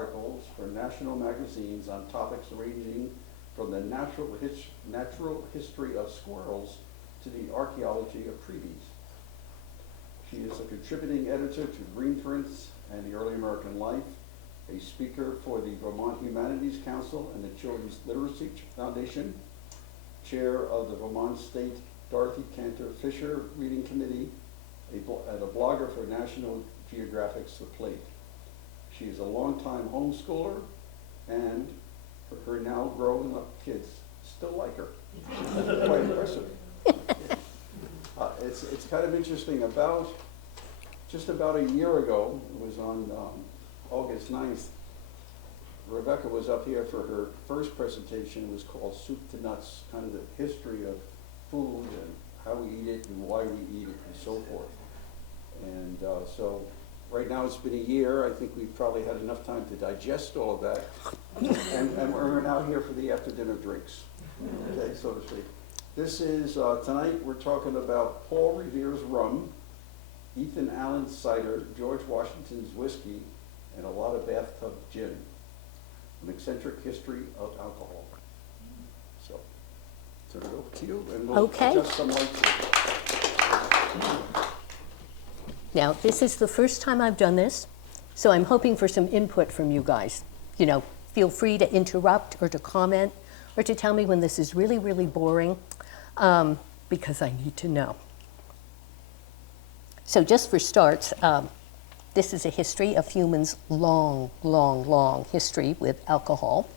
articles for national magazines on topics ranging from the natural history of squirrels to the archaeology of trees. She is a contributing editor to Greenprints and the Early American Life, a speaker for the Vermont Humanities Council and the Children's Literacy Foundation, chair of the Vermont State Dorothy Cantor Fisher Reading Committee, and a blogger for National Geographic's The Plate. She is a longtime homeschooler, and her now growing up kids still like her. Quite impressive. It's kind of interesting. Just about a year ago, it was on August 9th, Rebecca was up here for her first presentation. It was called Soup to Nuts, kind of the history of food and how we eat it and why we eat it and so forth. And so right now it's been a year. I think we've probably had enough time to digest all of that. and we're now here for the after dinner drinks, okay, so to speak. This is, tonight we're talking about Paul Revere's rum, Ethan Allen's cider, George Washington's whiskey, and a lot of Bathtub gin. An eccentric history of alcohol. So, turn it over to you, and we'll adjust some lights. Now, this is the first time I've done this, so I'm hoping for some input from you guys. You know, feel free to interrupt or to comment or to tell me when this is really, really boring, because I need to know. So just for starts, this is a history of humans' long, long, long history with alcohol.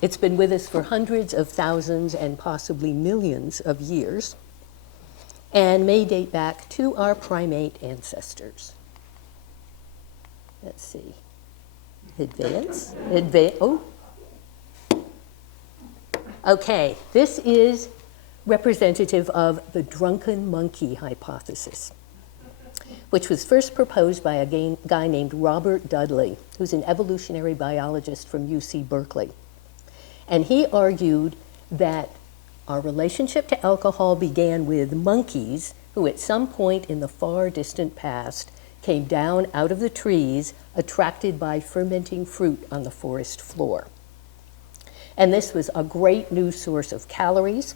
It's been with us for hundreds of thousands and possibly millions of years, and may date back to our primate ancestors. Let's see. Advance. Oh. Okay, this is representative of the drunken monkey hypothesis, which was first proposed by a guy named Robert Dudley, who's an evolutionary biologist from UC Berkeley. And he argued that our relationship to alcohol began with monkeys who at some point in the far distant past came down out of the trees attracted by fermenting fruit on the forest floor. And this was a great new source of calories.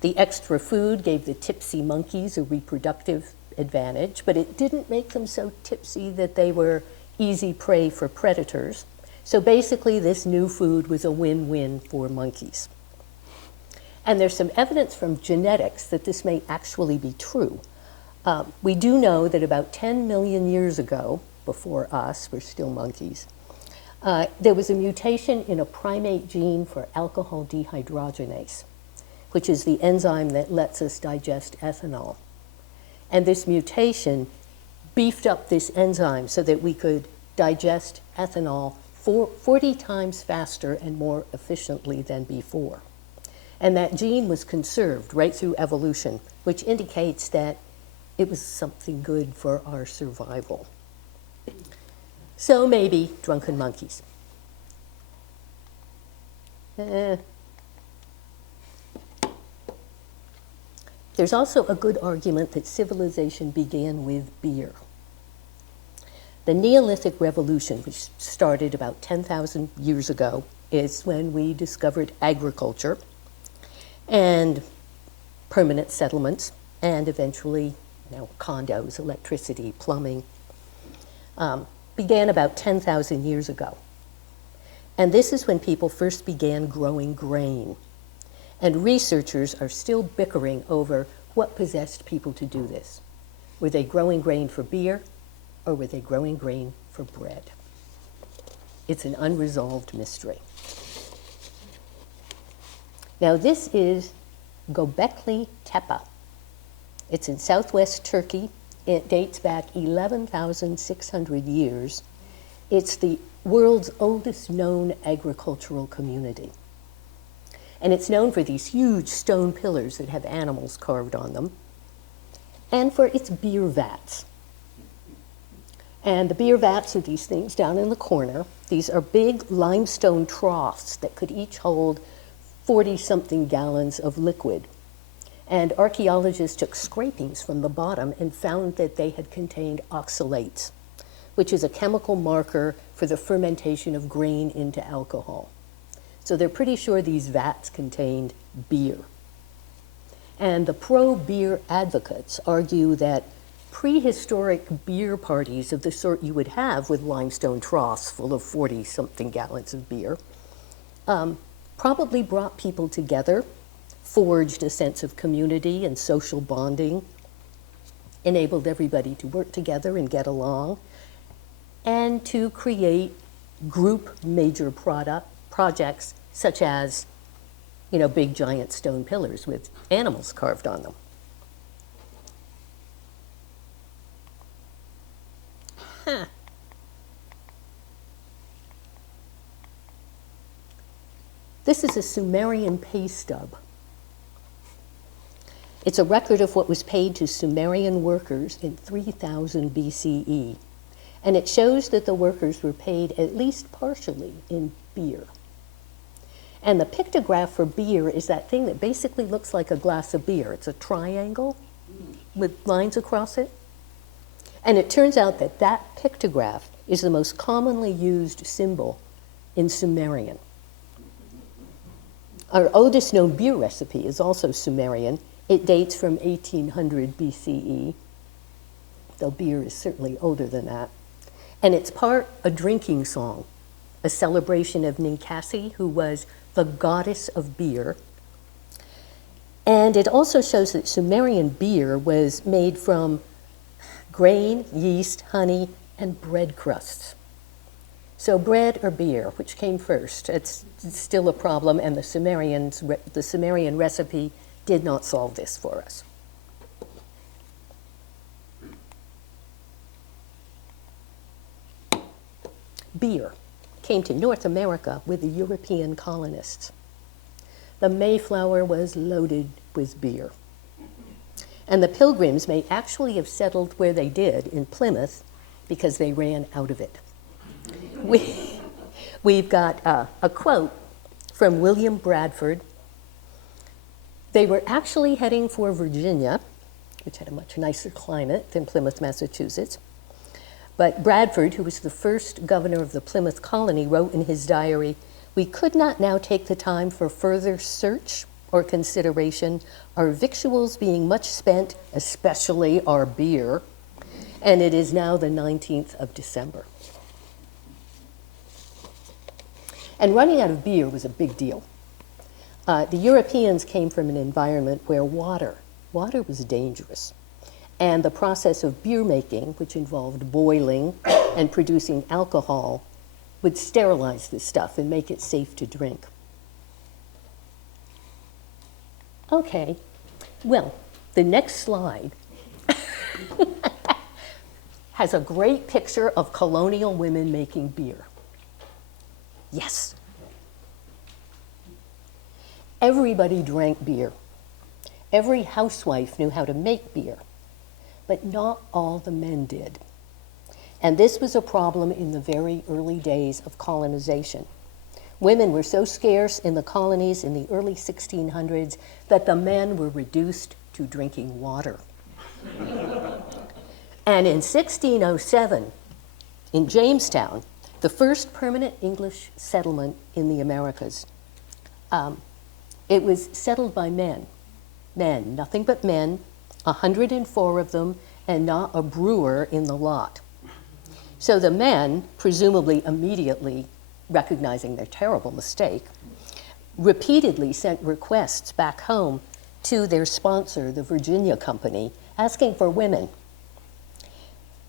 The extra food gave the tipsy monkeys a reproductive advantage, but it didn't make them so tipsy that they were easy prey for predators. So basically, this new food was a win-win for monkeys. And there's some evidence from genetics that this may actually be true. We do know that about 10 million years ago, before us, we're still monkeys, there was a mutation in a primate gene for alcohol dehydrogenase, which is the enzyme that lets us digest ethanol. And this mutation beefed up this enzyme so that we could digest ethanol 40 times faster and more efficiently than before. And that gene was conserved right through evolution, which indicates that it was something good for our survival. So maybe drunken monkeys. There's also a good argument that civilization began with beer. The Neolithic Revolution, which started about 10,000 years ago, is when we discovered agriculture and permanent settlements, and eventually, condos, electricity, plumbing, began about 10,000 years ago. And this is when people first began growing grain. And researchers are still bickering over what possessed people to do this. Were they growing grain for beer, or were they growing grain for bread? It's an unresolved mystery. Now this is Göbekli Tepe. It's in southwest Turkey. It dates back 11,600 years. It's the world's oldest known agricultural community. And it's known for these huge stone pillars that have animals carved on them, and for its beer vats. And the beer vats are these things down in the corner. These are big limestone troughs that could each hold 40-something gallons of liquid. And archaeologists took scrapings from the bottom and found that they had contained oxalates, which is a chemical marker for the fermentation of grain into alcohol. So they're pretty sure these vats contained beer. And the pro-beer advocates argue that prehistoric beer parties of the sort you would have with limestone troughs full of 40-something gallons of beer probably brought people together, forged a sense of community and social bonding, enabled everybody to work together and get along, and to create group major projects such as, big giant stone pillars with animals carved on them. Huh. This is a Sumerian pay stub. It's a record of what was paid to Sumerian workers in 3000 BCE. And it shows that the workers were paid at least partially in beer. And the pictograph for beer is that thing that basically looks like a glass of beer. It's a triangle with lines across it. And it turns out that that pictograph is the most commonly used symbol in Sumerian. Our oldest known beer recipe is also Sumerian. It dates from 1800 BCE, though beer is certainly older than that. And it's part a drinking song, a celebration of Ninkasi, who was the goddess of beer. And it also shows that Sumerian beer was made from grain, yeast, honey, and bread crusts. So bread or beer, which came first? It's still a problem, and the Sumerian recipe did not solve this for us. Beer came to North America with the European colonists. The Mayflower was loaded with beer. And the Pilgrims may actually have settled where they did, in Plymouth, because they ran out of it. We've got a quote from William Bradford. They were actually heading for Virginia, which had a much nicer climate than Plymouth, Massachusetts. But Bradford, who was the first governor of the Plymouth colony, wrote in his diary, "We could not now take the time for further search or consideration, our victuals being much spent, especially our beer, and it is now the 19th of December." And running out of beer was a big deal. The Europeans came from an environment where water was dangerous. And the process of beer making, which involved boiling and producing alcohol, would sterilize this stuff and make it safe to drink. Okay, well, the next slide has a great picture of colonial women making beer. Yes. Everybody drank beer. Every housewife knew how to make beer, but not all the men did. And this was a problem in the very early days of colonization. Women were so scarce in the colonies in the early 1600s that the men were reduced to drinking water. And in 1607, in Jamestown, the first permanent English settlement in the Americas, it was settled by men, nothing but men, 104 of them, and not a brewer in the lot. So the men, presumably immediately recognizing their terrible mistake, repeatedly sent requests back home to their sponsor, the Virginia Company, asking for women,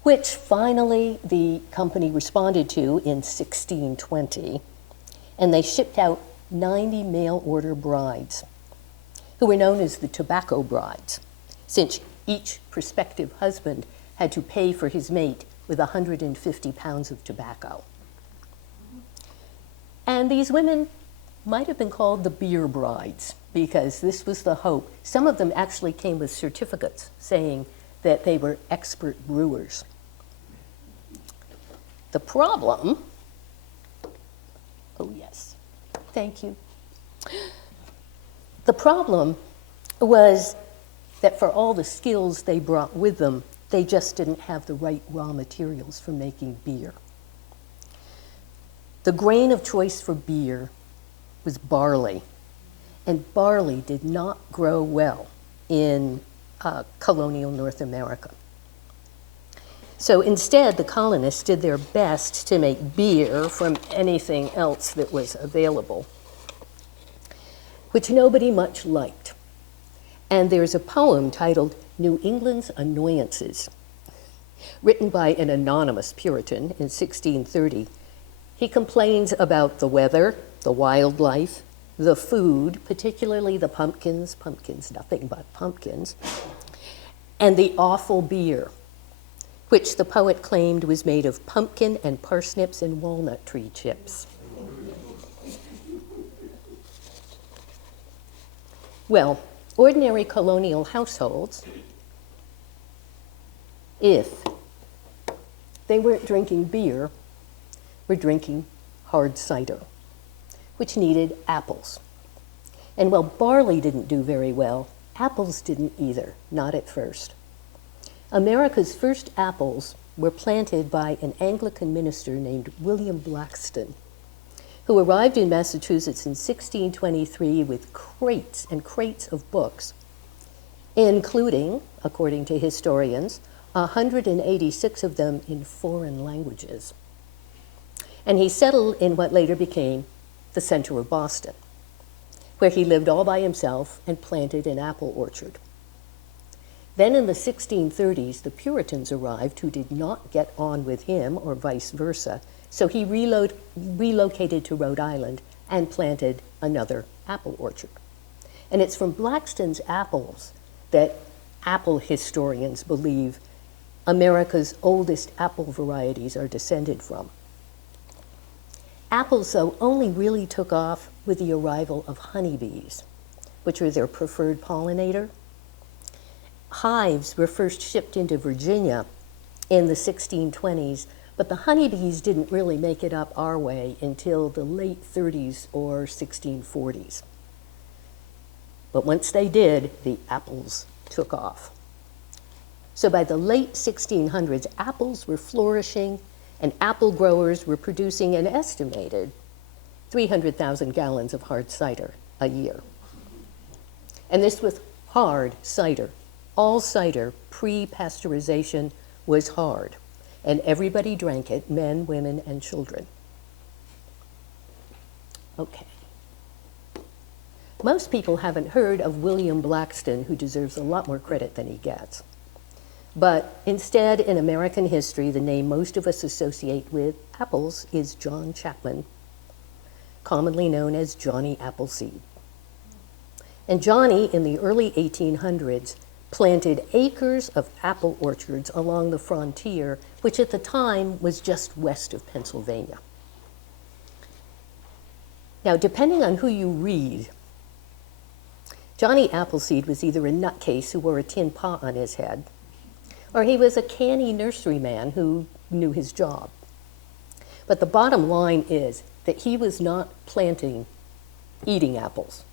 which finally the company responded to in 1620, and they shipped out 90 mail-order brides, who were known as the tobacco brides, since each prospective husband had to pay for his mate with 150 pounds of tobacco. And these women might have been called the beer brides, because this was the hope. Some of them actually came with certificates saying that they were expert brewers. The problem, oh yes, thank you. The problem was that for all the skills they brought with them, They just didn't have the right raw materials for making beer. The grain of choice for beer was barley, and barley did not grow well in colonial North America. So instead, the colonists did their best to make beer from anything else that was available, which nobody much liked. And there's a poem titled New England's Annoyances, written by an anonymous Puritan in 1630. He complains about the weather, the wildlife, the food, particularly the pumpkins, nothing but pumpkins, and the awful beer, which the poet claimed was made of pumpkin and parsnips and walnut tree chips. Well, ordinary colonial households, if they weren't drinking beer, were drinking hard cider, which needed apples. And while barley didn't do very well, apples didn't either, not at first. America's first apples were planted by an Anglican minister named William Blackstone, who arrived in Massachusetts in 1623 with crates and crates of books, including, according to historians, 186 of them in foreign languages. And he settled in what later became the center of Boston, where he lived all by himself and planted an apple orchard. Then in the 1630s, the Puritans arrived who did not get on with him or vice versa, so he relocated to Rhode Island and planted another apple orchard. And it's from Blackstone's apples that apple historians believe America's oldest apple varieties are descended from. Apples, though, only really took off with the arrival of honeybees, which are their preferred pollinator. Hives were first shipped into Virginia in the 1620s, but the honeybees didn't really make it up our way until the late 30s or 1640s. But once they did, the apples took off. So by the late 1600s, apples were flourishing, and apple growers were producing an estimated 300,000 gallons of hard cider a year. And this was hard cider. All cider, pre-pasteurization, was hard, and everybody drank it, men, women, and children. Okay. Most people haven't heard of William Blackstone, who deserves a lot more credit than he gets. But instead, in American history, the name most of us associate with apples is John Chapman, commonly known as Johnny Appleseed. And Johnny, in the early 1800s, planted acres of apple orchards along the frontier, which at the time was just west of Pennsylvania. Now, depending on who you read, Johnny Appleseed was either a nutcase who wore a tin pot on his head, or he was a canny nurseryman who knew his job. But the bottom line is that he was not planting eating apples.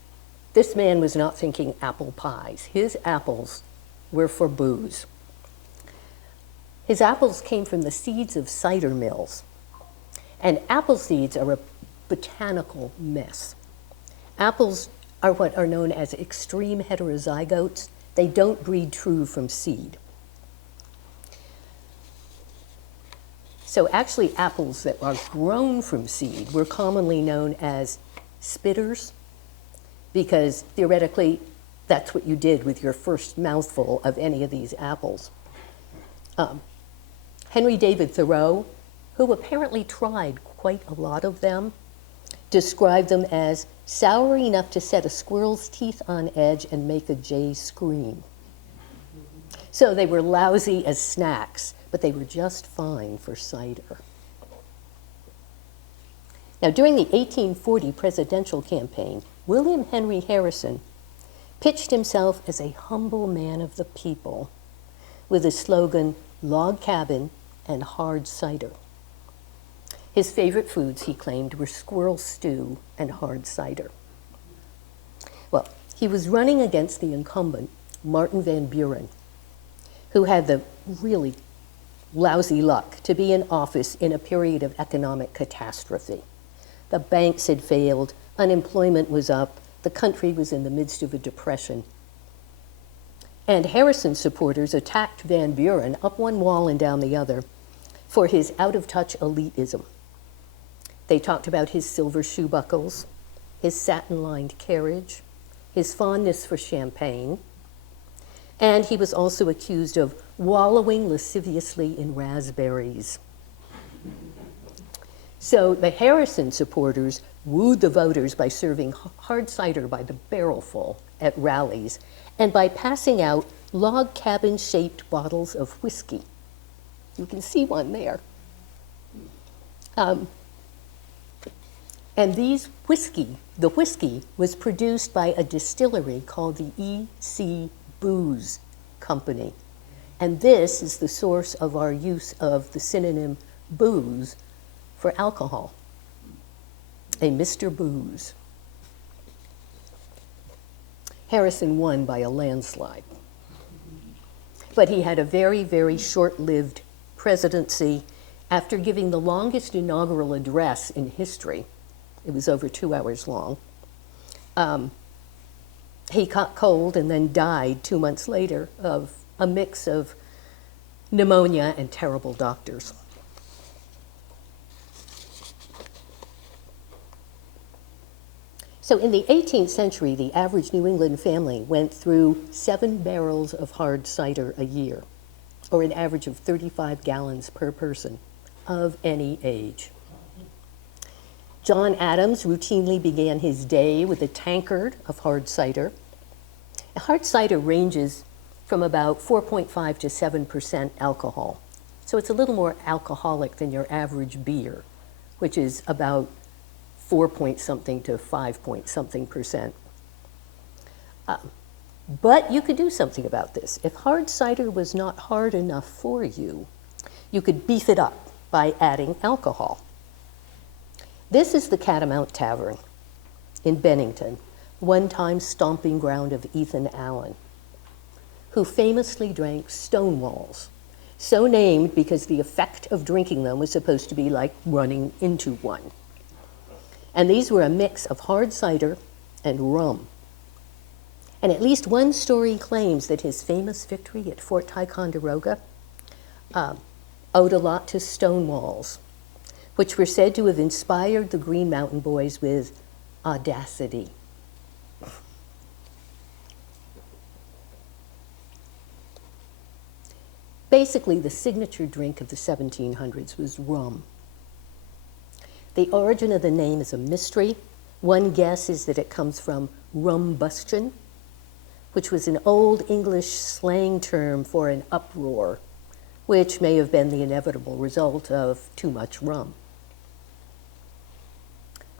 This man was not thinking apple pies. His apples were for booze. His apples came from the seeds of cider mills. And apple seeds are a botanical mess. Apples are what are known as extreme heterozygotes. They don't breed true from seed. So actually apples that are grown from seed were commonly known as spitters, because theoretically that's what you did with your first mouthful of any of these apples. Henry David Thoreau, who apparently tried quite a lot of them, described them as sour enough to set a squirrel's teeth on edge and make a jay scream. So they were lousy as snacks, but they were just fine for cider. Now, during the 1840 presidential campaign, William Henry Harrison pitched himself as a humble man of the people with the slogan, "Log cabin and hard cider." His favorite foods, he claimed, were squirrel stew and hard cider. Well, he was running against the incumbent, Martin Van Buren, who had the really lousy luck to be in office in a period of economic catastrophe. The banks had failed, unemployment was up, the country was in the midst of a depression. And Harrison supporters attacked Van Buren up one wall and down the other for his out-of-touch elitism. They talked about his silver shoe buckles, his satin-lined carriage, his fondness for champagne, and he was also accused of wallowing lasciviously in raspberries. So the Harrison supporters wooed the voters by serving hard cider by the barrelful at rallies and by passing out log cabin-shaped bottles of whiskey. You can see one there. And the whiskey was produced by a distillery called the E.C. Booze Company. And this is the source of our use of the synonym booze for alcohol, a Mr. Booze. Harrison won by a landslide. But he had a very, very short-lived presidency. After giving the longest inaugural address in history, it was over 2 hours long, he caught cold and then died 2 months later of a mix of pneumonia and terrible doctors. So in the 18th century, the average New England family went through 7 barrels of hard cider a year, or an average of 35 gallons per person of any age. John Adams routinely began his day with a tankard of hard cider. Hard cider ranges from about 4.5 to 7% alcohol. So it's a little more alcoholic than your average beer, which is about 4-point-something to 5-point-something%. But you could do something about this. If hard cider was not hard enough for you, you could beef it up by adding alcohol. This is the Catamount Tavern in Bennington, one-time stomping ground of Ethan Allen, who famously drank Stonewalls, so named because the effect of drinking them was supposed to be like running into one. And these were a mix of hard cider and rum. And at least one story claims that his famous victory at Fort Ticonderoga owed a lot to Stonewalls, which were said to have inspired the Green Mountain Boys with audacity. Basically, the signature drink of the 1700s was rum. The origin of the name is a mystery. One guess is that it comes from rumbustion, which was an Old English slang term for an uproar, which may have been the inevitable result of too much rum.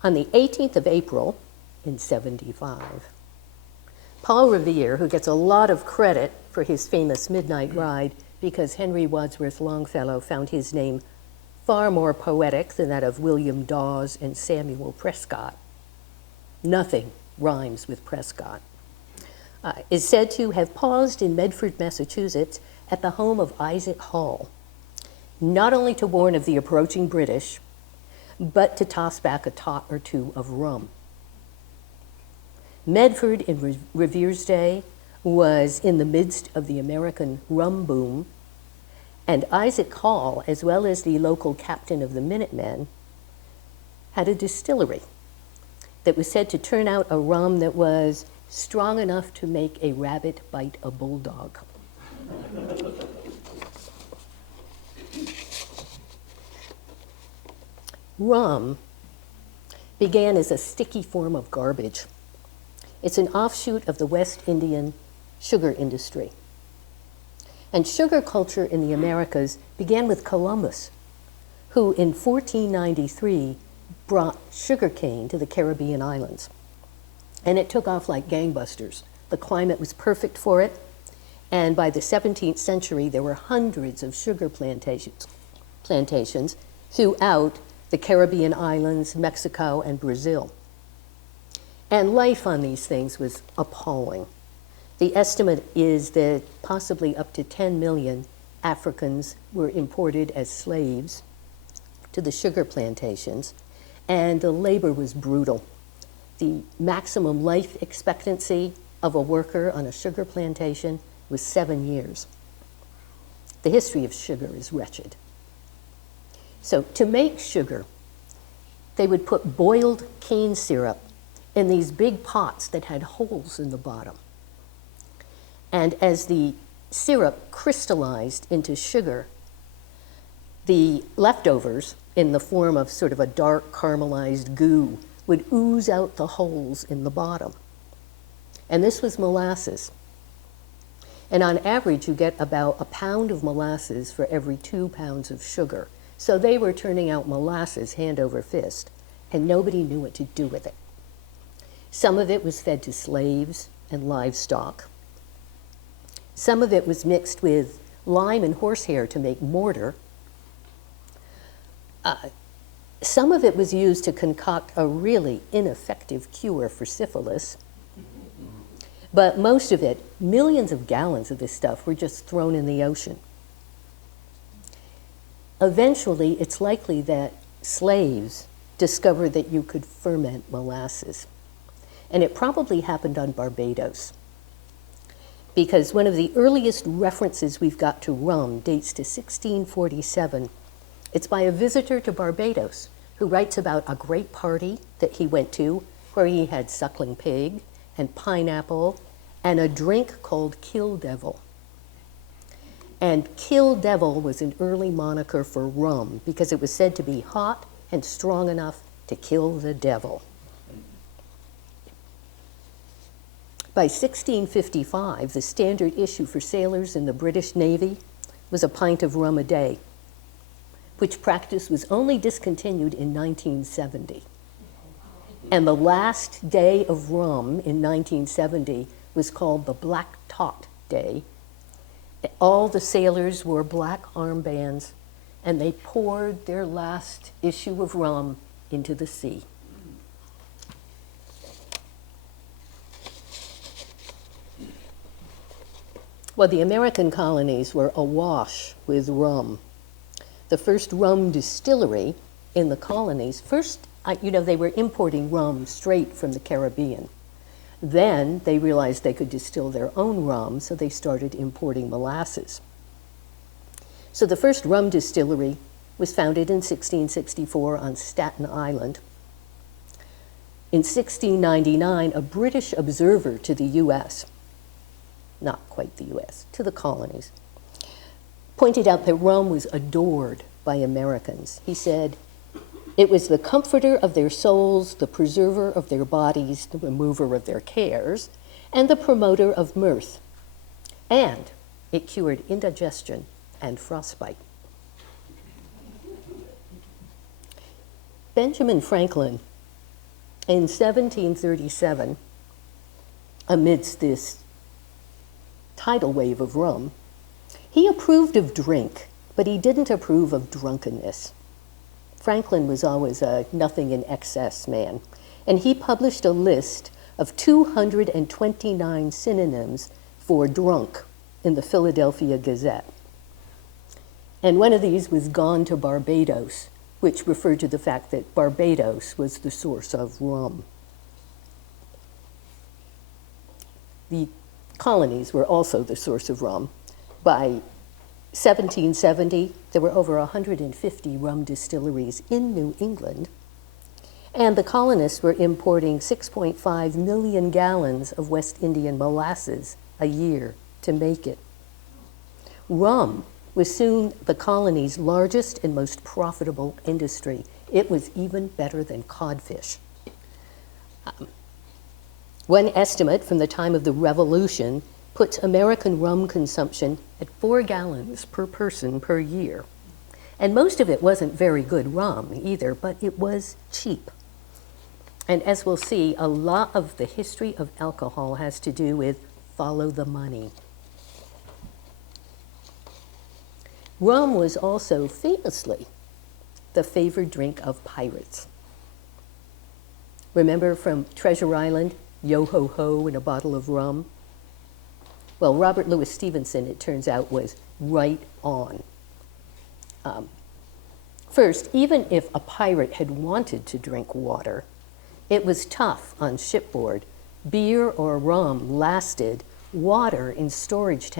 On the 18th of April in 75, Paul Revere, who gets a lot of credit for his famous midnight ride because Henry Wadsworth Longfellow found his name far more poetic than that of William Dawes and Samuel Prescott. Nothing rhymes with Prescott. Is said to have paused in Medford, Massachusetts, at the home of Isaac Hall, not only to warn of the approaching British, but to toss back a tot or two of rum. Medford in Revere's day was in the midst of the American rum boom, and Isaac Hall, as well as the local captain of the Minutemen, had a distillery that was said to turn out a rum that was strong enough to make a rabbit bite a bulldog. Rum began as a sticky form of garbage. It's an offshoot of the West Indian sugar industry. And sugar culture in the Americas began with Columbus, who in 1493 brought sugarcane to the Caribbean islands. And it took off like gangbusters. The climate was perfect for it. And by the 17th century, there were hundreds of sugar plantations throughout the Caribbean islands, Mexico, and Brazil. And life on these things was appalling. The estimate is that possibly up to 10 million Africans were imported as slaves to the sugar plantations, and the labor was brutal. The maximum life expectancy of a worker on a sugar plantation was 7 years. The history of sugar is wretched. So to make sugar, they would put boiled cane syrup in these big pots that had holes in the bottom. And as the syrup crystallized into sugar, the leftovers, in the form of sort of a dark caramelized goo, would ooze out the holes in the bottom. And this was molasses. And on average, you get about a pound of molasses for every 2 pounds of sugar. So they were turning out molasses hand over fist, and nobody knew what to do with it. Some of it was fed to slaves and livestock. Some of it was mixed with lime and horsehair to make mortar. Some of it was used to concoct a really ineffective cure for syphilis. But most of it, millions of gallons of this stuff, were just thrown in the ocean. Eventually, it's likely that slaves discovered that you could ferment molasses. And it probably happened on Barbados, because one of the earliest references we've got to rum dates to 1647. It's by a visitor to Barbados who writes about a great party that he went to where he had suckling pig and pineapple and a drink called Kill Devil. And Kill Devil was an early moniker for rum because it was said to be hot and strong enough to kill the devil. By 1655, the standard issue for sailors in the British Navy was a pint of rum a day, which practice was only discontinued in 1970. And the last day of rum in 1970 was called the Black Tot Day. All the sailors wore black armbands, and they poured their last issue of rum into the sea. Well, the American colonies were awash with rum. The first rum distillery in the colonies, they were importing rum straight from the Caribbean. Then they realized they could distill their own rum, so they started importing molasses. So the first rum distillery was founded in 1664 on Staten Island. In 1699, a British observer to the US, not quite the US, to the colonies, pointed out that rum was adored by Americans. He said, "It was the comforter of their souls, the preserver of their bodies, the remover of their cares, and the promoter of mirth. And it cured indigestion and frostbite." Benjamin Franklin, in 1737, amidst this tidal wave of rum, he approved of drink, but he didn't approve of drunkenness. Franklin was always a nothing in excess man, and he published a list of 229 synonyms for drunk in the Philadelphia Gazette. And one of these was "gone to Barbados," which referred to the fact that Barbados was the source of rum. The colonies were also the source of rum. By 1770, there were over 150 rum distilleries in New England, and the colonists were importing 6.5 million gallons of West Indian molasses a year to make it. Rum was soon the colony's largest and most profitable industry. It was even better than codfish. One estimate from the time of the Revolution puts American rum consumption at 4 gallons per person per year. And most of it wasn't very good rum either, but it was cheap. And as we'll see, a lot of the history of alcohol has to do with follow the money. Rum was also famously the favored drink of pirates. Remember from Treasure Island, yo ho ho and a bottle of rum? Well, Robert Louis Stevenson, it turns out, was right on. First, even if a pirate had wanted to drink water, it was tough on shipboard. Beer or rum lasted. Water in storage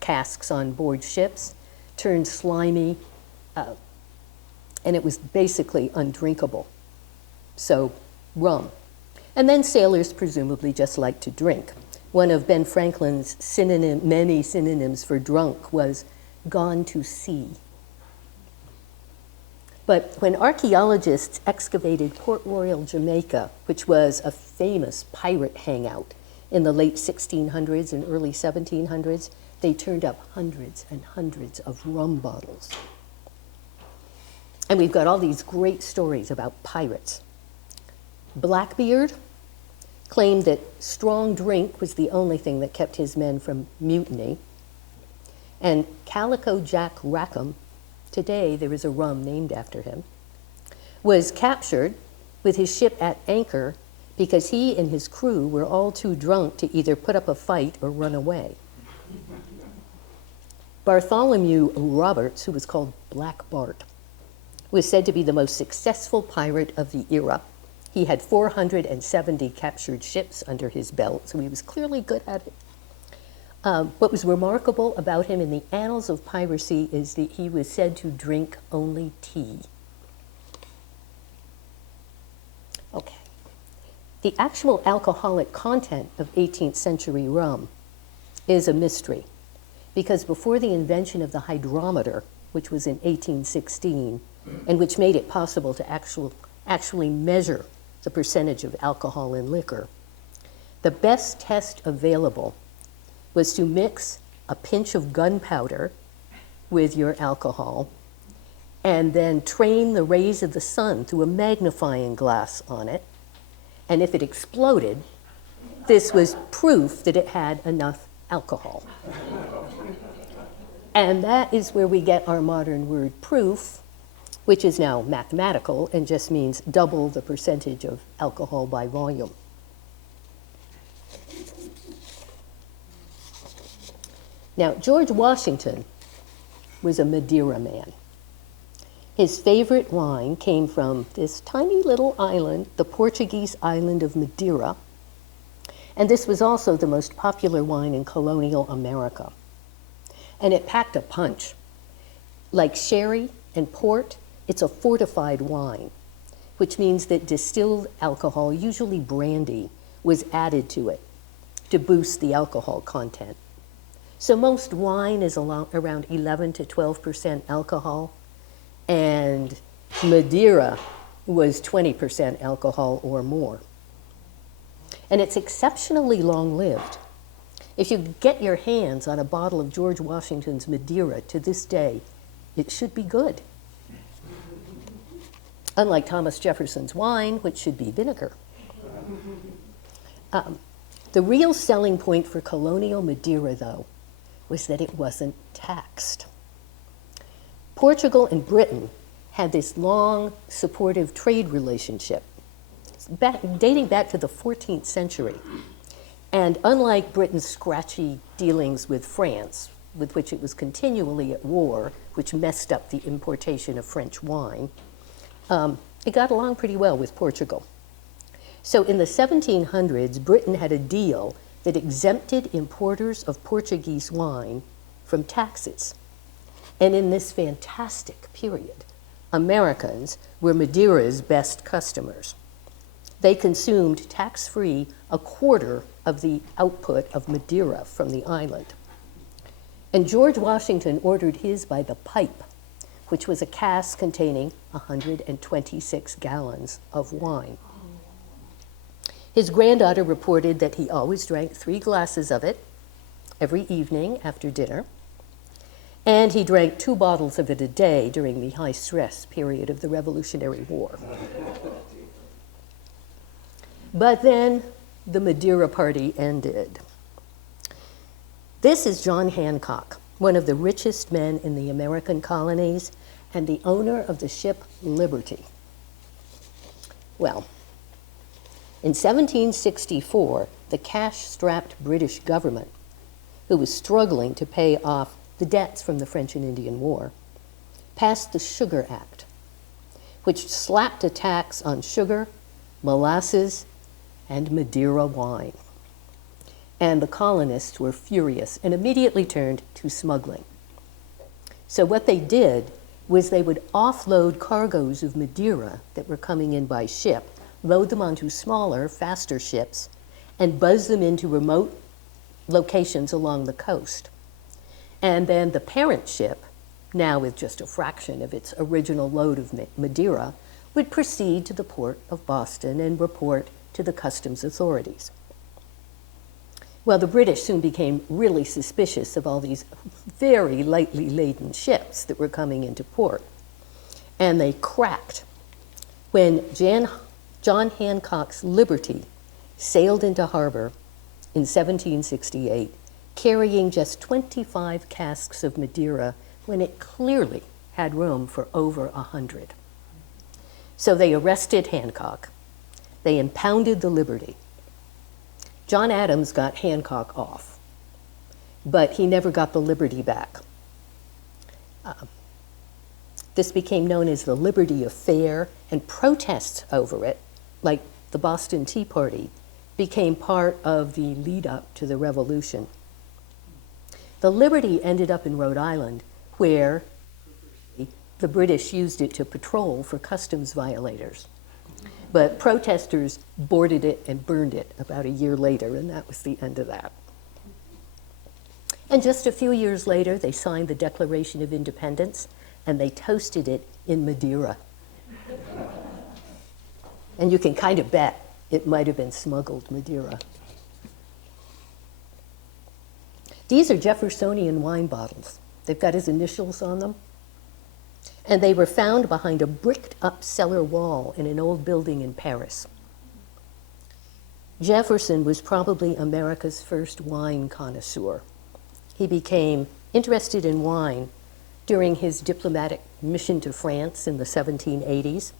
casks on board ships turned slimy, and it was basically undrinkable. So, rum. And then sailors presumably just liked to drink. One of Ben Franklin's many synonyms for drunk was gone to sea. But when archaeologists excavated Port Royal, Jamaica, which was a famous pirate hangout in the late 1600s and early 1700s, they turned up hundreds and hundreds of rum bottles. And we've got all these great stories about pirates. Blackbeard claimed that strong drink was the only thing that kept his men from mutiny. And Calico Jack Rackham, today there is a rum named after him, was captured with his ship at anchor because he and his crew were all too drunk to either put up a fight or run away. Bartholomew Roberts, who was called Black Bart, was said to be the most successful pirate of the era. He had 470 captured ships under his belt, so he was clearly good at it. What was remarkable about him in the annals of piracy is that he was said to drink only tea. Okay. The actual alcoholic content of 18th century rum is a mystery, because before the invention of the hydrometer, which was in 1816, and which made it possible to actually measure the percentage of alcohol in liquor, the best test available was to mix a pinch of gunpowder with your alcohol and then train the rays of the sun through a magnifying glass on it. And if it exploded, this was proof that it had enough alcohol. And that is where we get our modern word proof, which is now mathematical and just means double the percentage of alcohol by volume. Now, George Washington was a Madeira man. His favorite wine came from this tiny little island, the Portuguese island of Madeira, and this was also the most popular wine in colonial America. And it packed a punch. Like sherry and port, it's a fortified wine, which means that distilled alcohol, usually brandy, was added to it to boost the alcohol content. So most wine is around 11 to 12% alcohol, and Madeira was 20% alcohol or more. And it's exceptionally long-lived. If you get your hands on a bottle of George Washington's Madeira to this day, it should be good. Unlike Thomas Jefferson's wine, which should be vinegar. The real selling point for colonial Madeira, though, was that it wasn't taxed. Portugal and Britain had this long, supportive trade relationship, dating back to the 14th century. And unlike Britain's scratchy dealings with France, with which it was continually at war, which messed up the importation of French wine, it got along pretty well with Portugal. So in the 1700s, Britain had a deal that exempted importers of Portuguese wine from taxes. And in this fantastic period, Americans were Madeira's best customers. They consumed tax-free a quarter of the output of Madeira from the island. And George Washington ordered his by the pipe, which was a cask containing 126 gallons of wine. His granddaughter reported that he always drank 3 glasses of it every evening after dinner, and he drank 2 bottles of it a day during the high-stress period of the Revolutionary War. But then the Madeira party ended. This is John Hancock, one of the richest men in the American colonies and the owner of the ship Liberty. Well, in 1764, the cash-strapped British government, who who was struggling to pay off the debts from the French and Indian War, passed the Sugar Act, which slapped a tax on sugar, molasses, and Madeira wine. And the colonists were furious and immediately turned to smuggling. So what they did was they would offload cargoes of Madeira that were coming in by ship, load them onto smaller, faster ships, and buzz them into remote locations along the coast. And then the parent ship, now with just a fraction of its original load of Madeira, would proceed to the port of Boston and report to the customs authorities. Well, the British soon became really suspicious of all these very lightly laden ships that were coming into port. And they cracked when John Hancock's Liberty sailed into harbor in 1768, carrying just 25 casks of Madeira when it clearly had room for over 100. So they arrested Hancock. They impounded the Liberty. John Adams got Hancock off, but he never got the Liberty back. This became known as the Liberty Affair, and protests over it, like the Boston Tea Party, became part of the lead up to the Revolution. The Liberty ended up in Rhode Island, where the British used it to patrol for customs violators. But protesters boarded it and burned it about a year later, and that was the end of that. And just a few years later, they signed the Declaration of Independence, and they toasted it in Madeira. And you can kind of bet it might have been smuggled Madeira. These are Jeffersonian wine bottles. They've got his initials on them. And they were found behind a bricked-up cellar wall in an old building in Paris. Jefferson was probably America's first wine connoisseur. He became interested in wine during his diplomatic mission to France in the 1780s,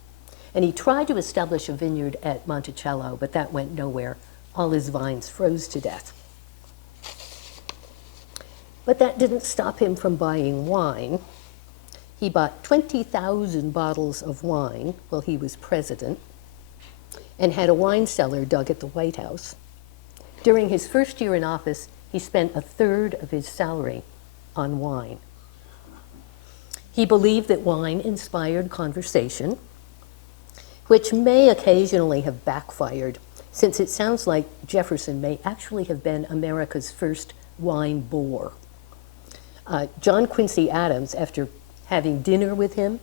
and he tried to establish a vineyard at Monticello, but that went nowhere. All his vines froze to death. But that didn't stop him from buying wine. He bought 20,000 bottles of wine while he was president and had a wine cellar dug at the White House. During his first year in office, he spent a third of his salary on wine. He believed that wine inspired conversation, which may occasionally have backfired, since it sounds like Jefferson may actually have been America's first wine bore. John Quincy Adams, after having dinner with him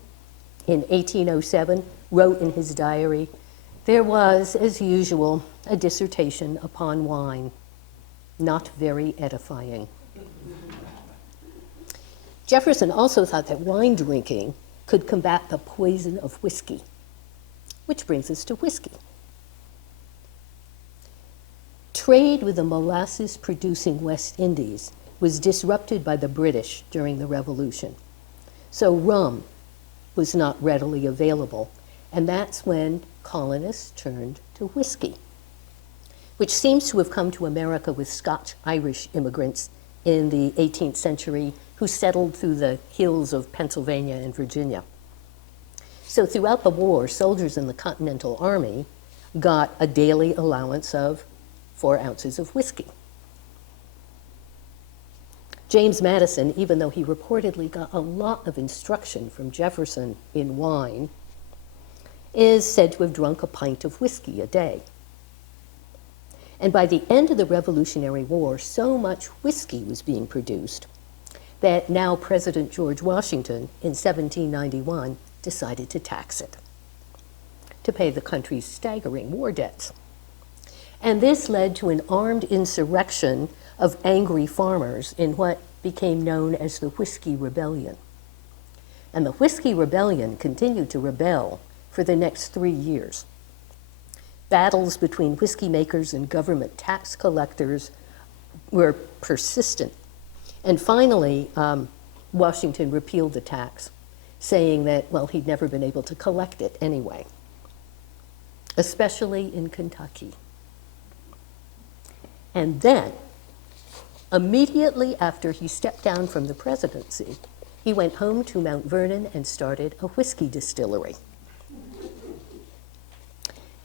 in 1807, wrote in his diary, "There was, as usual, a dissertation upon wine, not very edifying." Jefferson also thought that wine drinking could combat the poison of whiskey, which brings us to whiskey. Trade with the molasses-producing West Indies was disrupted by the British during the Revolution. So rum was not readily available, and that's when colonists turned to whiskey, which seems to have come to America with Scotch-Irish immigrants in the 18th century who settled through the hills of Pennsylvania and Virginia. So throughout the war, soldiers in the Continental Army got a daily allowance of 4 ounces of whiskey. James Madison, even though he reportedly got a lot of instruction from Jefferson in wine, is said to have drunk a pint of whiskey a day. And by the end of the Revolutionary War, so much whiskey was being produced that now President George Washington, in 1791, decided to tax it to pay the country's staggering war debts. And this led to an armed insurrection of angry farmers in what became known as the Whiskey Rebellion. And the Whiskey Rebellion continued to rebel for the next 3 years. Battles between whiskey makers and government tax collectors were persistent. And finally, Washington repealed the tax, saying that, well, he'd never been able to collect it anyway, especially in Kentucky. And then Immediately after he stepped down from the presidency, he went home to Mount Vernon and started a whiskey distillery.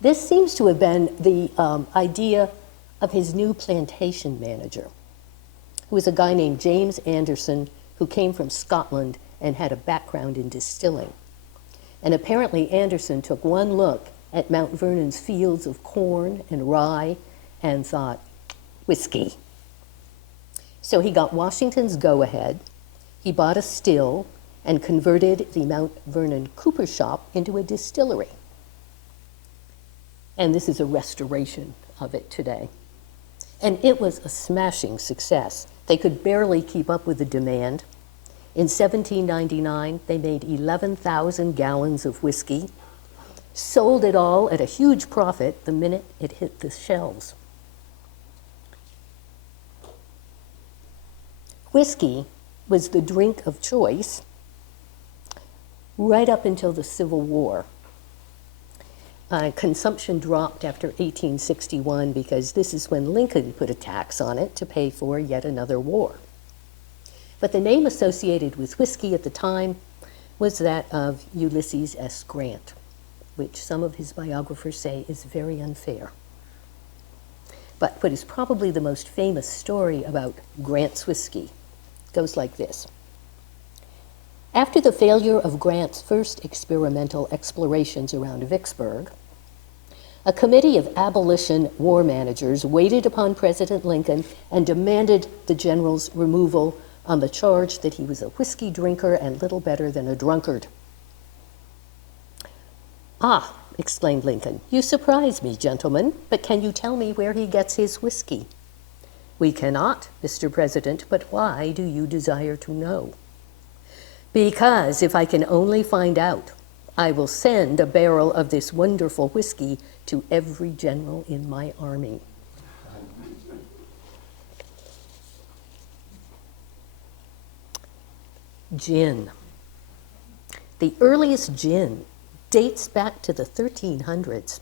This seems to have been the idea of his new plantation manager, who was a guy named James Anderson, who came from Scotland and had a background in distilling. And apparently Anderson took one look at Mount Vernon's fields of corn and rye and thought, whiskey. So he got Washington's go-ahead, he bought a still, and converted the Mount Vernon cooper shop into a distillery. And this is a restoration of it today. And it was a smashing success. They could barely keep up with the demand. In 1799, they made 11,000 gallons of whiskey, sold it all at a huge profit the minute it hit the shelves. Whiskey was the drink of choice right up until the Civil War. Consumption dropped after 1861 because this is when Lincoln put a tax on it to pay for yet another war. But the name associated with whiskey at the time was that of Ulysses S. Grant, which some of his biographers say is very unfair. But what is probably the most famous story about Grant's whiskey goes like this. After the failure of Grant's first experimental explorations around Vicksburg, a committee of abolition war managers waited upon President Lincoln and demanded the general's removal on the charge that he was a whiskey drinker and little better than a drunkard. "Ah," exclaimed Lincoln, "you surprise me, gentlemen, but can you tell me where he gets his whiskey?" "We cannot, Mr. President, but why do you desire to know?" "Because if I can only find out, I will send a barrel of this wonderful whiskey to every general in my army." Gin. The earliest gin dates back to the 1300s.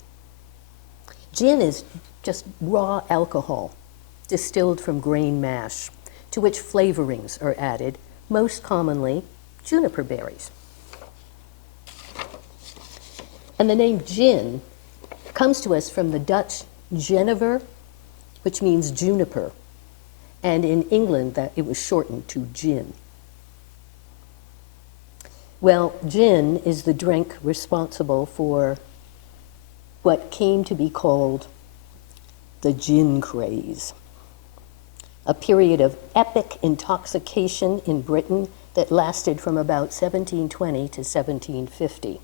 Gin is just raw alcohol distilled from grain mash, to which flavorings are added, most commonly juniper berries. And the name gin comes to us from the Dutch jenever, which means juniper, and in England that it was shortened to gin. Well, gin is the drink responsible for what came to be called the gin craze, a period of epic intoxication in Britain that lasted from about 1720 to 1750.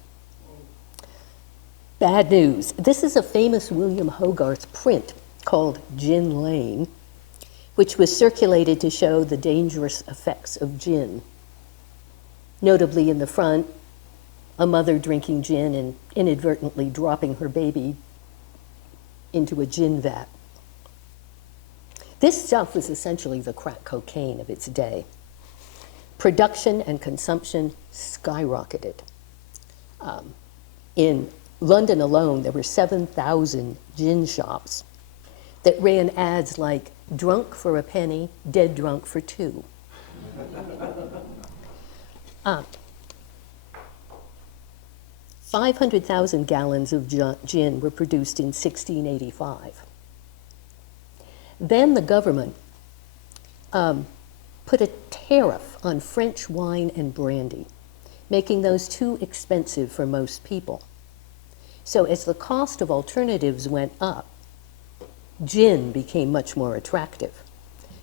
Bad news. This is a famous William Hogarth print called Gin Lane, which was circulated to show the dangerous effects of gin. Notably in the front, a mother drinking gin and inadvertently dropping her baby into a gin vat. This stuff was essentially the crack cocaine of its day. Production and consumption skyrocketed. In London alone, there were 7,000 gin shops that ran ads like "drunk for a penny, dead drunk for two." 500,000 gallons of gin were produced in 1685. Then the government put a tariff on French wine and brandy, making those too expensive for most people. So as the cost of alternatives went up, gin became much more attractive.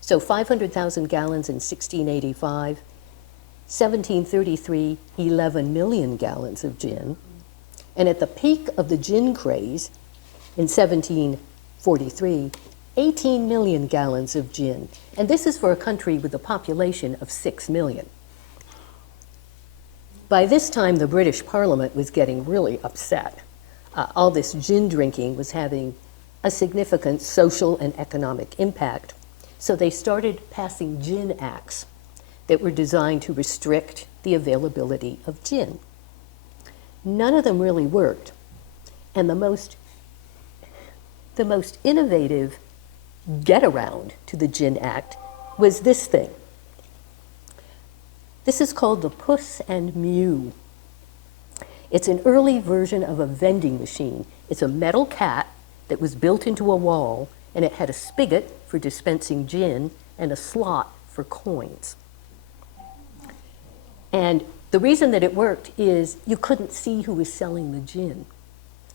So 500,000 gallons in 1685, 1733, 11 million gallons of gin. And at the peak of the gin craze in 1743, 18 million gallons of gin. And this is for a country with a population of 6 million. By this time, the British Parliament was getting really upset. All this gin drinking was having a significant social and economic impact. So they started passing gin acts that were designed to restrict the availability of gin. None of them really worked. And the most innovative get around to the Gin Act was this thing. This is called the Puss and Mew. It's an early version of a vending machine. It's a metal cat that was built into a wall, and it had a spigot for dispensing gin and a slot for coins. And the reason that it worked is you couldn't see who was selling the gin.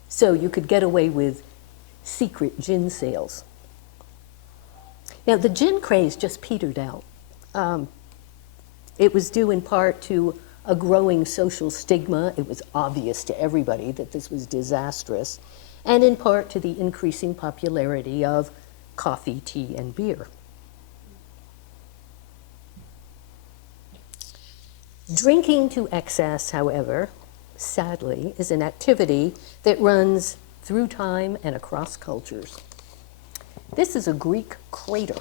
So you could get away with secret gin sales. Now, the gin craze just petered out. It was due in part to a growing social stigma. It was obvious to everybody that this was disastrous, and in part to the increasing popularity of coffee, tea, and beer. Drinking to excess, however, sadly, is an activity that runs through time and across cultures. This is a Greek crater.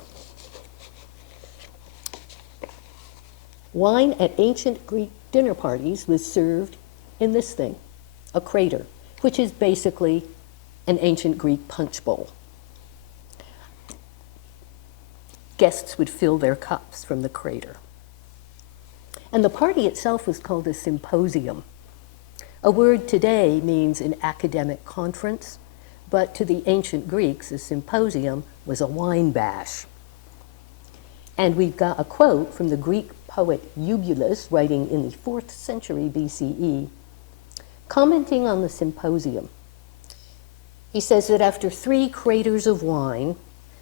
Wine at ancient Greek dinner parties was served in this thing, a crater, which is basically an ancient Greek punch bowl. Guests would fill their cups from the crater. And the party itself was called a symposium. A word today means an academic conference, but to the ancient Greeks, a symposium was a wine bash. And we've got a quote from the Greek poet Eubulus, writing in the 4th century BCE, commenting on the symposium. He says that after 3 craters of wine,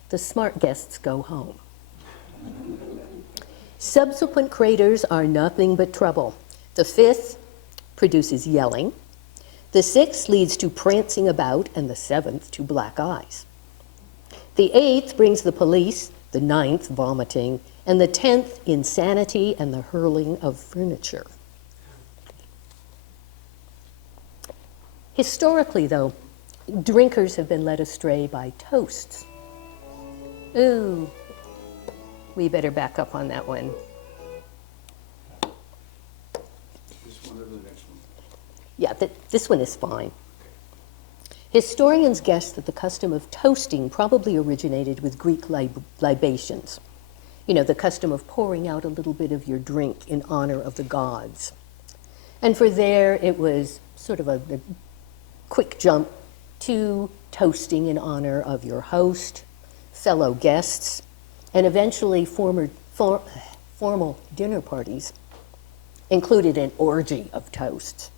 the smart guests go home. Subsequent craters are nothing but trouble. The 5th produces yelling, the 6th leads to prancing about, and the 7th to black eyes. The 8th brings the police, the 9th vomiting, and the 10th insanity and the hurling of furniture. Historically, though, drinkers have been led astray by toasts. Ooh, we better back up on that one. This one or the next one? Yeah, this one is fine. Historians guess that the custom of toasting probably originated with Greek libations. You know, the custom of pouring out a little bit of your drink in honor of the gods. And for there, it was sort of a quick jump to toasting in honor of your host, fellow guests, and eventually formal dinner parties included an orgy of toasts.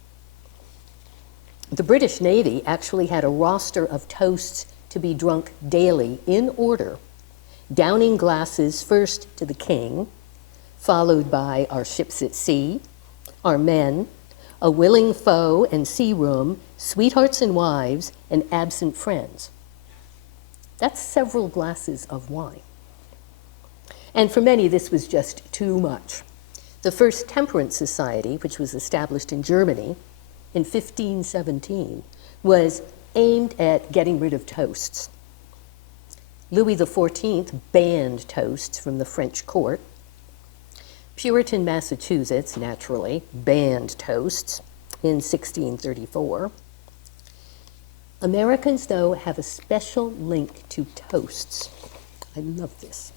The British Navy actually had a roster of toasts to be drunk daily in order, downing glasses first to the king, followed by our ships at sea, our men, a willing foe and sea room, sweethearts and wives, and absent friends. That's several glasses of wine. And for many, this was just too much. The first temperance society, which was established in Germany in 1517, was aimed at getting rid of toasts. Louis XIV banned toasts from the French court. Puritan Massachusetts, naturally, banned toasts in 1634. Americans, though, have a special link to toasts. I love this.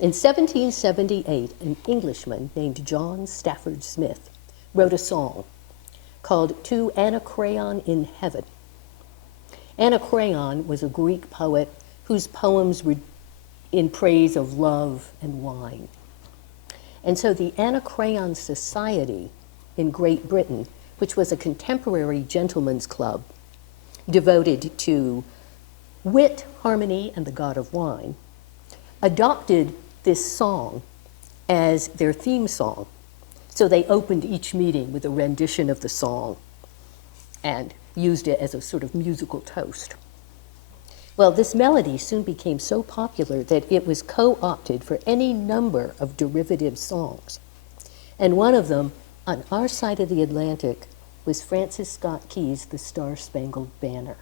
In 1778, an Englishman named John Stafford Smith wrote a song called To Anacreon in Heaven. Anacreon was a Greek poet whose poems were in praise of love and wine. And so the Anacreon Society in Great Britain, which was a contemporary gentleman's club devoted to wit, harmony, and the god of wine, adopted this song as their theme song. So they opened each meeting with a rendition of the song and used it as a sort of musical toast. Well, this melody soon became so popular that it was co-opted for any number of derivative songs. And one of them, on our side of the Atlantic, was Francis Scott Key's The Star-Spangled Banner.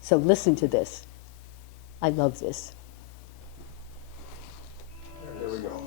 So listen to this. I love this. There we go.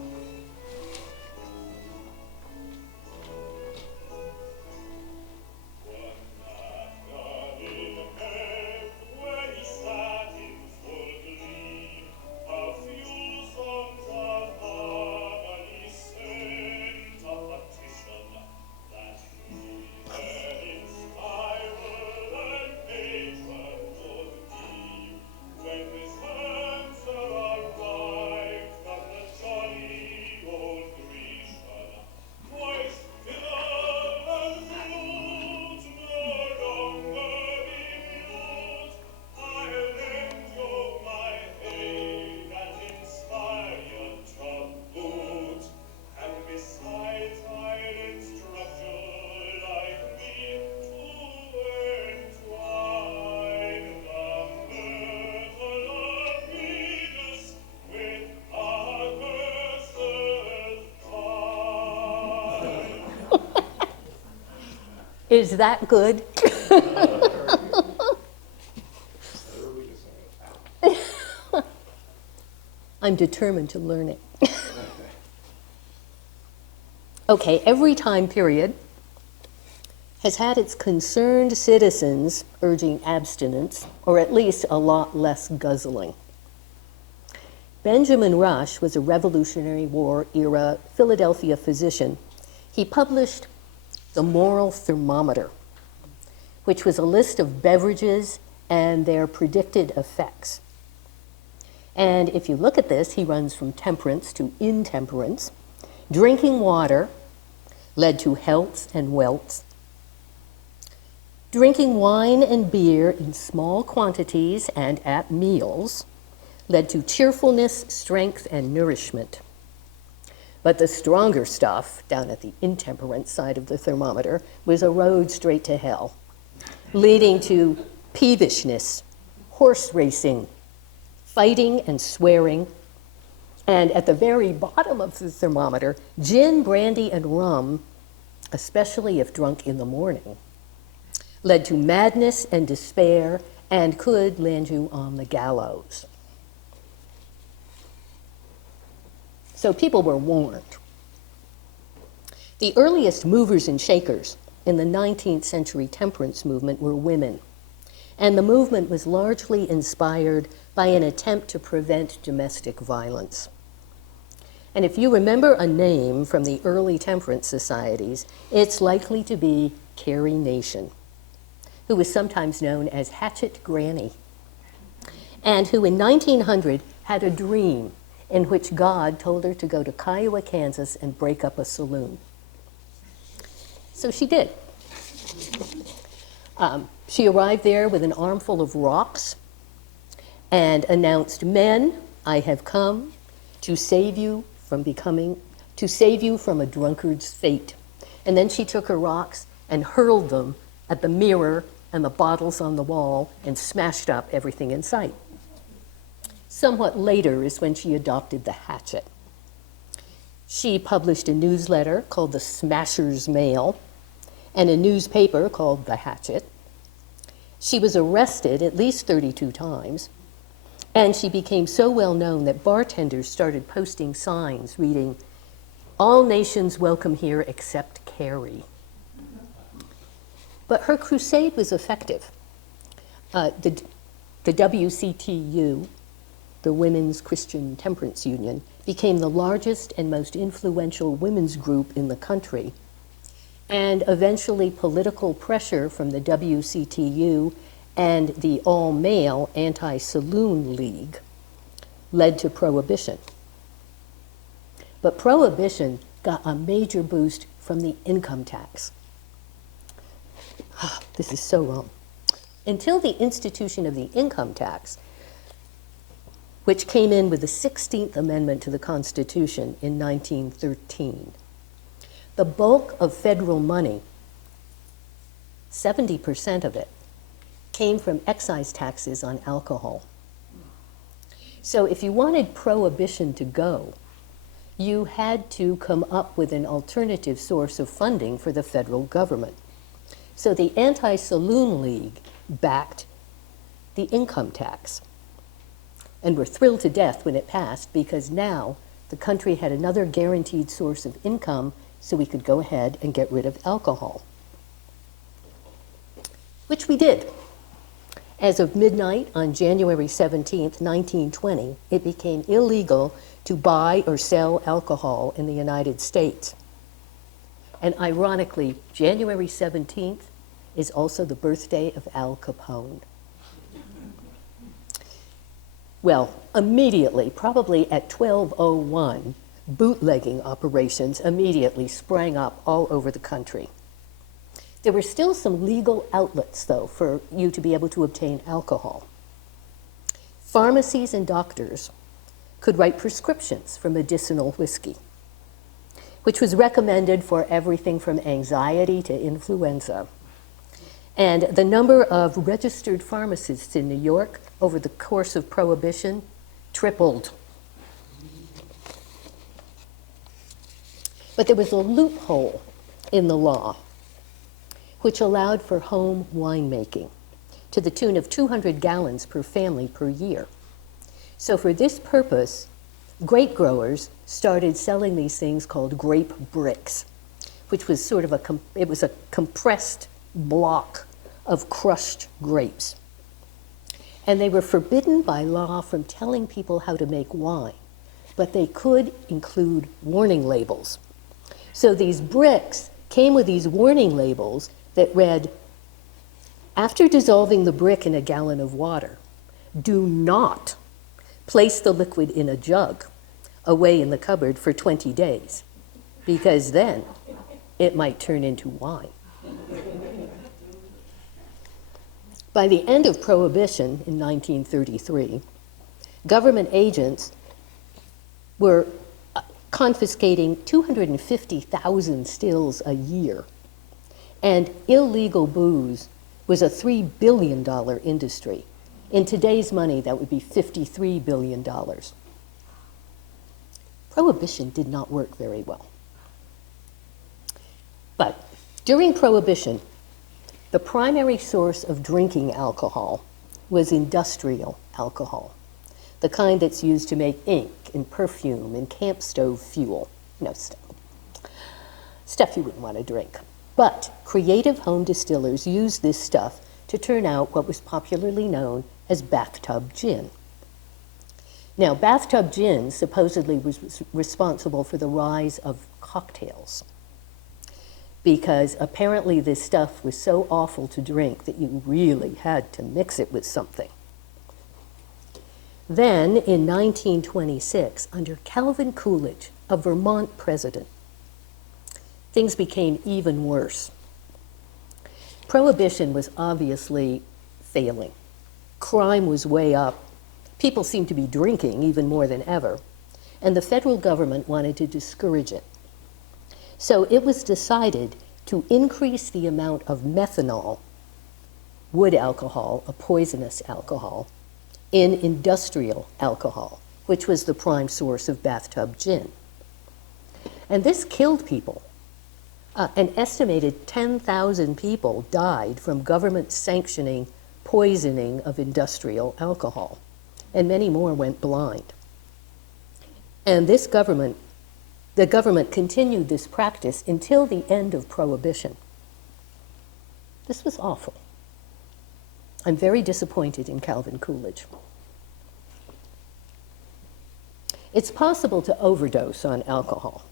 Is that good? I'm determined to learn it. Okay, every time period has had its concerned citizens urging abstinence, or at least a lot less guzzling. Benjamin Rush was a Revolutionary War era Philadelphia physician. He published The Moral Thermometer, which was a list of beverages and their predicted effects. And if you look at this, he runs from temperance to intemperance. Drinking water led to health and wealth. Drinking wine and beer in small quantities and at meals led to cheerfulness, strength, and nourishment. But the stronger stuff, down at the intemperance side of the thermometer, was a road straight to hell, leading to peevishness, horse racing, fighting and swearing, and at the very bottom of the thermometer, gin, brandy, and rum, especially if drunk in the morning, led to madness and despair and could land you on the gallows. So people were warned. The earliest movers and shakers in the 19th century temperance movement were women, and the movement was largely inspired by an attempt to prevent domestic violence. And if you remember a name from the early temperance societies, it's likely to be Carrie Nation, who was sometimes known as Hatchet Granny, and who in 1900 had a dream in which God told her to go to Kiowa, Kansas and break up a saloon. So she did. She arrived there with an armful of rocks and announced, "Men, I have come to save you from a drunkard's fate." And then she took her rocks and hurled them at the mirror and the bottles on the wall and smashed up everything in sight. Somewhat later is when she adopted the hatchet. She published a newsletter called the Smasher's Mail and a newspaper called The Hatchet. She was arrested at least 32 times, and she became so well known that bartenders started posting signs reading, "All nations welcome here except Carrie." But her crusade was effective. The WCTU, the Women's Christian Temperance Union, became the largest and most influential women's group in the country. And eventually political pressure from the WCTU and the all-male Anti-Saloon League led to prohibition. But prohibition got a major boost from the income tax. This is so wrong. Until the institution of the income tax, which came in with the 16th Amendment to the Constitution in 1913, the bulk of federal money, 70% of it, came from excise taxes on alcohol. So if you wanted prohibition to go, you had to come up with an alternative source of funding for the federal government. So the Anti-Saloon League backed the income tax and were thrilled to death when it passed, because now the country had another guaranteed source of income, so we could go ahead and get rid of alcohol, which we did. As of midnight on January 17th, 1920, it became illegal to buy or sell alcohol in the United States. And ironically, January 17th is also the birthday of Al Capone. Well, immediately, probably at 12:01, bootlegging operations immediately sprang up all over the country. There were still some legal outlets, though, for you to be able to obtain alcohol. Pharmacies and doctors could write prescriptions for medicinal whiskey, which was recommended for everything from anxiety to influenza. And the number of registered pharmacists in New York over the course of Prohibition tripled. But there was a loophole in the law. which allowed for home winemaking to the tune of 200 gallons per family per year. So for this purpose, grape growers started selling these things called grape bricks, which was sort of it was a compressed block of crushed grapes. And they were forbidden by law from telling people how to make wine, but they could include warning labels. So these bricks came with these warning labels that read, after dissolving the brick in a gallon of water, do not place the liquid in a jug away in the cupboard for 20 days, because then it might turn into wine. By the end of Prohibition in 1933, government agents were confiscating 250,000 stills a year, and illegal booze was a $3 billion industry. In today's money, that would be $53 billion. Prohibition did not work very well. But during Prohibition, the primary source of drinking alcohol was industrial alcohol, the kind that's used to make ink and perfume and camp stove fuel. Stuff you wouldn't want to drink. But creative home distillers used this stuff to turn out what was popularly known as bathtub gin. Now, bathtub gin supposedly was responsible for the rise of cocktails, because apparently this stuff was so awful to drink that you really had to mix it with something. Then, in 1926, under Calvin Coolidge, a Vermont president, things became even worse. Prohibition was obviously failing. Crime was way up. People seemed to be drinking even more than ever, and the federal government wanted to discourage it. So it was decided to increase the amount of methanol, wood alcohol, a poisonous alcohol, in industrial alcohol, which was the prime source of bathtub gin. And this killed people. An estimated 10,000 people died from government sanctioning poisoning of industrial alcohol, and many more went blind. And the government continued this practice until the end of Prohibition. This was awful. I'm very disappointed in Calvin Coolidge. It's possible to overdose on alcohol.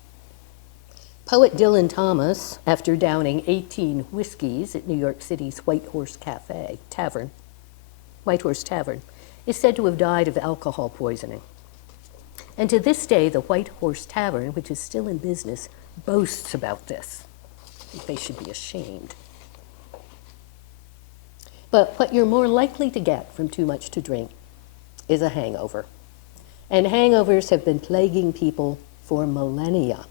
Poet Dylan Thomas, after downing 18 whiskeys at New York City's White Horse Tavern, is said to have died of alcohol poisoning. And to this day, the White Horse Tavern, which is still in business, boasts about this. They should be ashamed. But what you're more likely to get from too much to drink is a hangover. And hangovers have been plaguing people for millennia.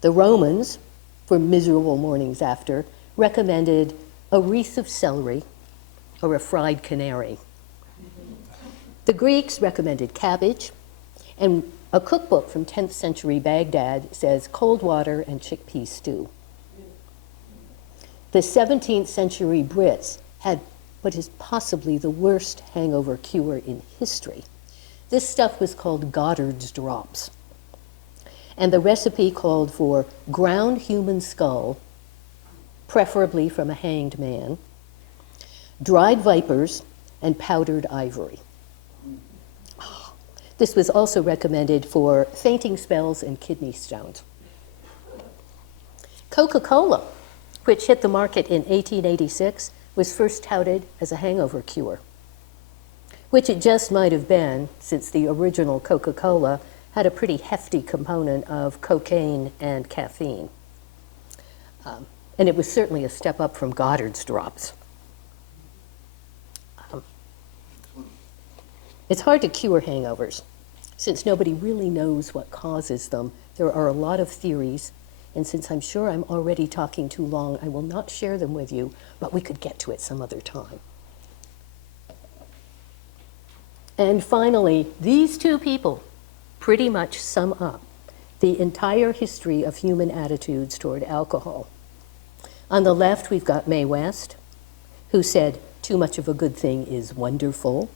The Romans, for miserable mornings after, recommended a wreath of celery or a fried canary. The Greeks recommended cabbage, and a cookbook from 10th century Baghdad says cold water and chickpea stew. The 17th century Brits had what is possibly the worst hangover cure in history. This stuff was called Goddard's drops. And the recipe called for ground human skull, preferably from a hanged man, dried vipers, and powdered ivory. This was also recommended for fainting spells and kidney stones. Coca-Cola, which hit the market in 1886, was first touted as a hangover cure, which it just might have been, since the original Coca-Cola had a pretty hefty component of cocaine and caffeine. And it was certainly a step up from Goddard's drops. It's hard to cure hangovers, since nobody really knows what causes them. There are a lot of theories, and since I'm sure I'm already talking too long, I will not share them with you, but we could get to it some other time. And finally, these two people pretty much sum up the entire history of human attitudes toward alcohol. On the left, we've got Mae West, who said, "Too much of a good thing is wonderful."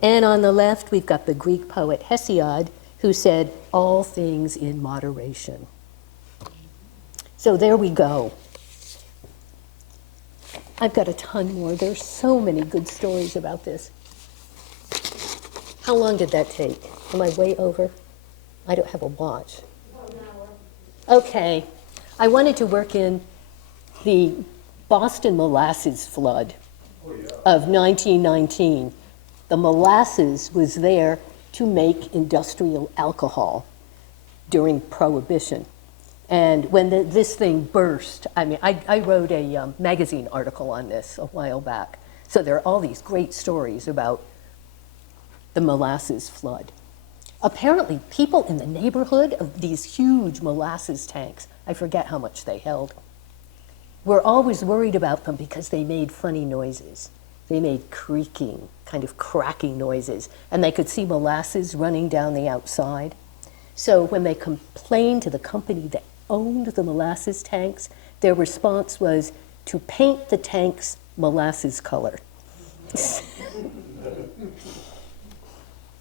And on the left, we've got the Greek poet Hesiod, who said, "All things in moderation." So there we go. I've got a ton more. There's so many good stories about this. How long did that take? Am I way over? I don't have a watch. Okay. I wanted to work in the Boston molasses flood of 1919. The molasses was there to make industrial alcohol during Prohibition. And when this thing burst, I mean, I wrote a magazine article on this a while back. So there are all these great stories about the molasses flood. Apparently, people in the neighborhood of these huge molasses tanks, I forget how much they held, were always worried about them because they made funny noises. They made creaking, kind of cracking noises, and they could see molasses running down the outside. So when they complained to the company that owned the molasses tanks, their response was to paint the tanks molasses color.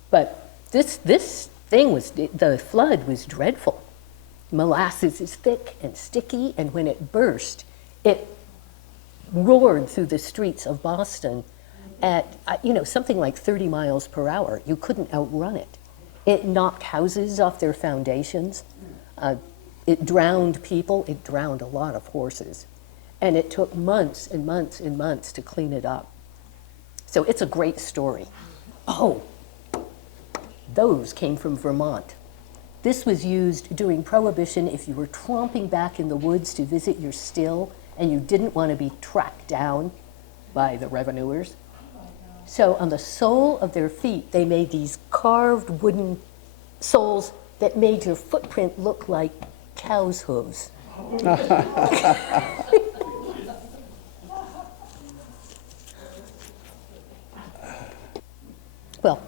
But this thing was, the flood was dreadful. Molasses is thick and sticky, and when it burst, it roared through the streets of Boston at, something like 30 miles per hour. You couldn't outrun it. It knocked houses off their foundations. It drowned people. It drowned a lot of horses. And it took months and months and months to clean it up. So it's a great story. Oh, those came from Vermont. This was used during Prohibition if you were tromping back in the woods to visit your still and you didn't want to be tracked down by the revenuers. So on the sole of their feet, they made these carved wooden soles that made your footprint look like cow's hooves. Well,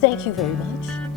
thank you very much.